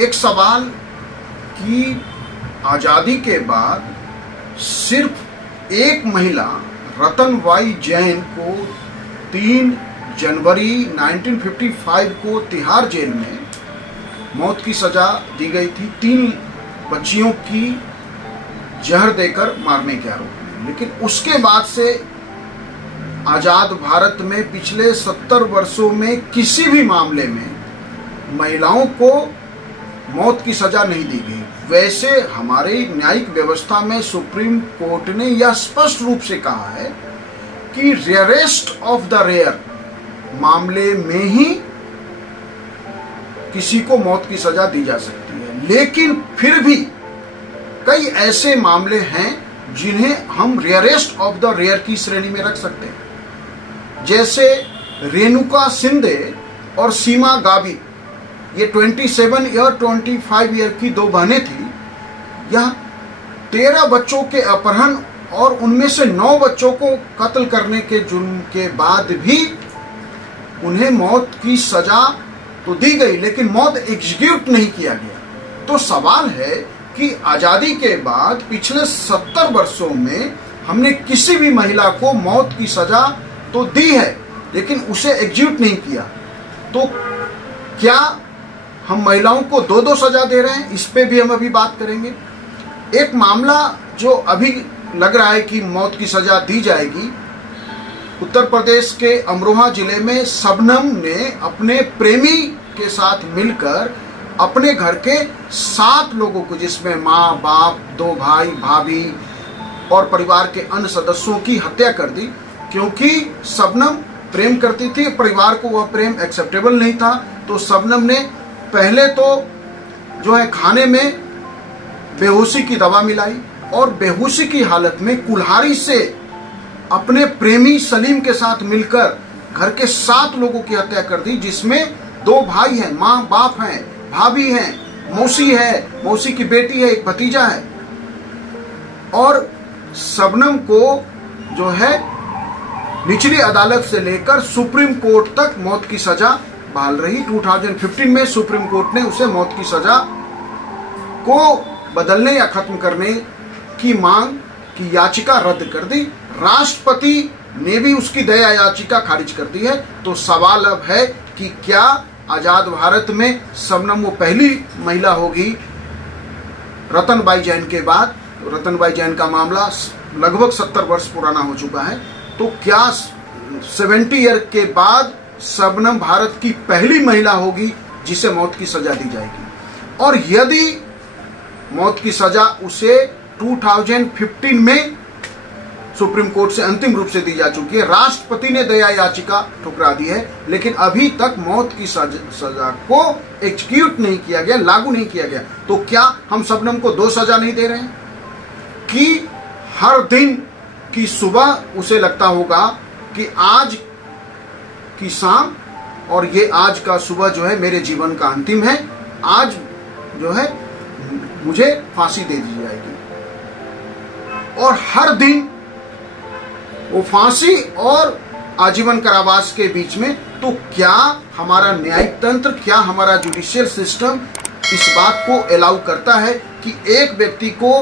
एक सवाल कि आज़ादी के बाद सिर्फ एक महिला रतनबाई जैन को 3 जनवरी 1955 को तिहाड़ जेल में मौत की सजा दी गई थी 3 बच्चियों की जहर देकर मारने के आरोप में। लेकिन उसके बाद से आज़ाद भारत में पिछले 70 वर्षों में किसी भी मामले में महिलाओं को मौत की सजा नहीं दी गई। वैसे हमारी न्यायिक व्यवस्था में सुप्रीम कोर्ट ने यह स्पष्ट रूप से कहा है कि रेयरेस्ट ऑफ द रेयर मामले में ही किसी को मौत की सजा दी जा सकती है। लेकिन फिर भी कई ऐसे मामले हैं जिन्हें हम रेयरेस्ट ऑफ द रेयर की श्रेणी में रख सकते हैं, जैसे रेणुका सिंधे और सीमा गावी। ये 27 ईयर 25 ईयर की 2 बहनें थी। यह 13 बच्चों के अपहरण और उनमें से 9 बच्चों को कत्ल करने के जुर्म के बाद भी उन्हें मौत की सजा तो दी गई, लेकिन मौत एग्जीक्यूट नहीं किया गया। तो सवाल है कि आज़ादी के बाद पिछले 70 वर्षों में हमने किसी भी महिला को मौत की सजा तो दी है, लेकिन उसे एग्जीक्यूट नहीं किया। तो क्या हम महिलाओं को 2-2 सजा दे रहे हैं? इस पे भी हम अभी बात करेंगे। एक मामला जो अभी लग रहा है कि मौत की सजा दी जाएगी, उत्तर प्रदेश के अमरोहा जिले में शबनम ने अपने प्रेमी के साथ मिलकर अपने घर के 7 लोगों को, जिसमें माँ, बाप, 2 भाई, भाभी और परिवार के अन्य सदस्यों की हत्या कर दी, क्योंकि शबनम प्रेम करती थी। परिवार को वह प्रेम एक्सेप्टेबल नहीं था। तो शबनम ने पहले तो जो है खाने में बेहोशी की दवा मिलाई और बेहोशी की हालत में कुल्हाड़ी से अपने प्रेमी सलीम के साथ मिलकर घर के 7 लोगों की हत्या कर दी, जिसमें 2 भाई हैं, माँ बाप हैं, भाभी हैं, मौसी है, मौसी की बेटी है, एक भतीजा है। और शबनम को जो है निचली अदालत से लेकर सुप्रीम कोर्ट तक मौत की सजा बहाल रही। 2015 में सुप्रीम कोर्ट ने उसे मौत की सजा को बदलने या खत्म करने की मांग की याचिका रद्द कर दी। राष्ट्रपति ने भी उसकी दया याचिका खारिज कर दी है। तो सवाल अब है कि क्या आजाद भारत में शबनम वो पहली महिला होगी रतनबाई जैन के बाद। रतनबाई जैन का मामला लगभग 70 वर्ष पुराना हो चुका है। तो क्या 70 ईयर के बाद शबनम भारत की पहली महिला होगी जिसे मौत की सजा दी जाएगी? और यदि मौत की सजा उसे 2015 में सुप्रीम कोर्ट से अंतिम रूप से दी जा चुकी है, राष्ट्रपति ने दया याचिका ठुकरा दी है, लेकिन अभी तक मौत की सजा को एग्जीक्यूट नहीं किया गया, लागू नहीं किया गया, तो क्या हम शबनम को 2 सजा नहीं दे रहे हैं कि हर दिन की सुबह उसे लगता होगा कि आज की शाम और ये आज का सुबह जो है मेरे जीवन का अंतिम है, आज जो है मुझे फांसी दे दी जाएगी। और हर दिन वो फांसी और आजीवन कारावास के बीच में। तो क्या हमारा न्यायिक तंत्र, क्या हमारा जुडिशियल सिस्टम इस बात को अलाउ करता है कि एक व्यक्ति को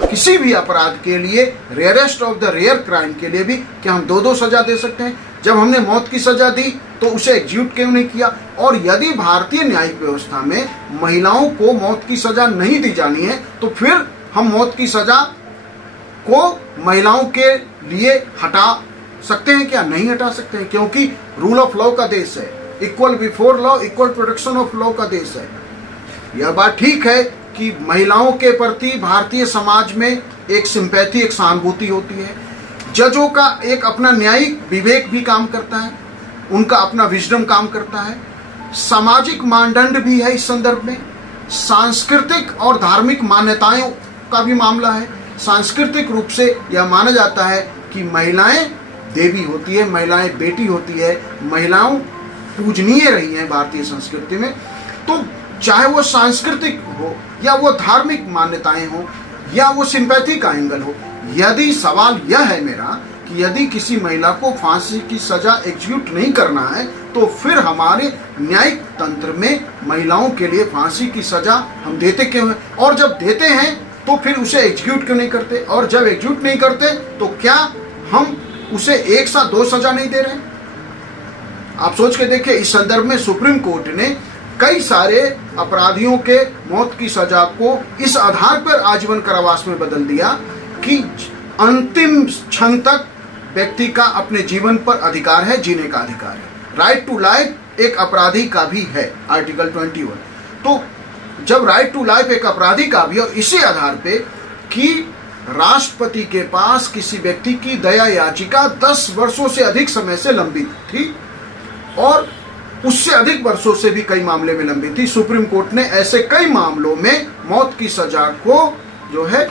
किसी भी अपराध के लिए, rarest of the rare crime के लिए भी क्या हम 2-2 सजा दे सकते हैं? जब हमने मौत की सजा दी तो उसे एग्जीक्यूट क्यों नहीं किया? और यदि भारतीय न्यायिक व्यवस्था में महिलाओं को मौत की सजा नहीं दी जानी है तो फिर हम मौत की सजा को महिलाओं के लिए हटा सकते हैं क्या? नहीं हटा सकते हैं, क्योंकि रूल ऑफ लॉ का देश है, equal before law, equal protection of law का देश है। यह बात ठीक है कि महिलाओं के प्रति भारतीय समाज में एक सिंपैथी, एक सहानुभूति होती है। जजों का एक अपना न्यायिक विवेक भी काम करता है, उनका अपना विजडम काम करता है। सामाजिक मानदंड भी है इस संदर्भ में, सांस्कृतिक और धार्मिक मान्यताओं का भी मामला है। सांस्कृतिक रूप से यह माना जाता है कि महिलाएं देवी होती है, महिलाएं बेटी होती है, महिलाओं पूजनीय रही हैं भारतीय संस्कृति में। तो चाहे वो सांस्कृतिक हो या वो धार्मिक मान्यताएं हो या वो सिंपैथी का एंगल हो, यदि सवाल यह है मेरा कि यदि किसी महिला को फांसी की सजा एग्जीक्यूट नहीं करना है तो फिर हमारे न्यायिक तंत्र में महिलाओं के लिए फांसी की सजा हम देते क्यों हैं, और जब देते हैं तो फिर उसे एग्जीक्यूट क्यों नहीं करते, और जब एग्जीक्यूट नहीं करते तो क्या हम उसे एक साथ 2 सजा नहीं दे रहे? आप सोच के देखिए, इस संदर्भ में सुप्रीम कोर्ट ने कई सारे अपराधियों के मौत की सजा को इस आधार पर आजीवन कारावास में बदल दिया कि अंतिम क्षण तक व्यक्ति का अपने जीवन पर अधिकार है, जीने का अधिकार है। राइट टू लाइफ एक अपराधी का भी है, आर्टिकल 21। तो जब राइट टू लाइफ एक अपराधी का भी, और इसी आधार पे कि राष्ट्रपति के पास किसी व्यक्ति की दया याचिका 10 वर्षों से अधिक समय से लंबित थी और उससे अधिक वर्षों से भी कई मामले में लंबित थी, सुप्रीम कोर्ट ने ऐसे कई मामलों में मौत की सजा को जो है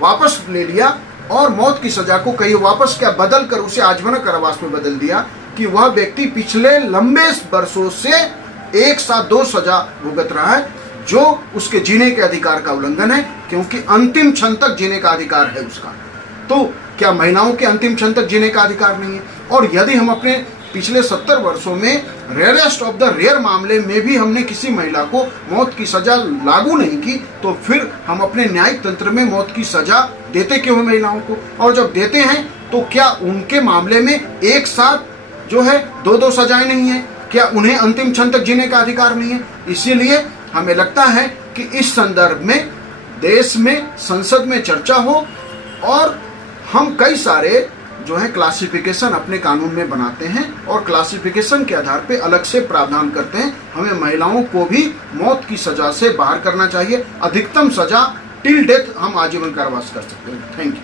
वापस ले लिया और मौत की सजा को कहीं वापस क्या बदल कर उसे आजीवन कारावास में बदल दिया कि वह व्यक्ति पिछले लंबे वर्षों से एक साथ 2 सजा भुगत रहा है, जो उसके जीने के अधिकार का उल्लंघन है, क्योंकि अंतिम क्षण तक जीने का अधिकार है उसका। तो क्या महिलाओं के अंतिम क्षण तक जीने का अधिकार नहीं है? और यदि हम अपने पिछले 70 वर्षों में रेयरेस्ट ऑफ द रेयर मामले में भी हमने किसी महिला को मौत की सजा लागू नहीं की, तो फिर हम अपने न्यायिक तंत्र में मौत की सजा देते क्यों हैं महिलाओं को? और जब देते हैं तो क्या उनके मामले में एक साथ जो है 2-2 सजाएं नहीं है? क्या उन्हें अंतिम क्षण तक जीने का अधिकार नहीं है? इसीलिए हमें लगता है कि इस संदर्भ में देश में संसद में चर्चा हो और हम कई सारे जो है क्लासिफिकेशन अपने कानून में बनाते हैं और क्लासिफिकेशन के आधार पे अलग से प्रावधान करते हैं। हमें महिलाओं को भी मौत की सजा से बाहर करना चाहिए। अधिकतम सजा टिल डेथ हम आजीवन कारावास कर सकते हैं। Thank you.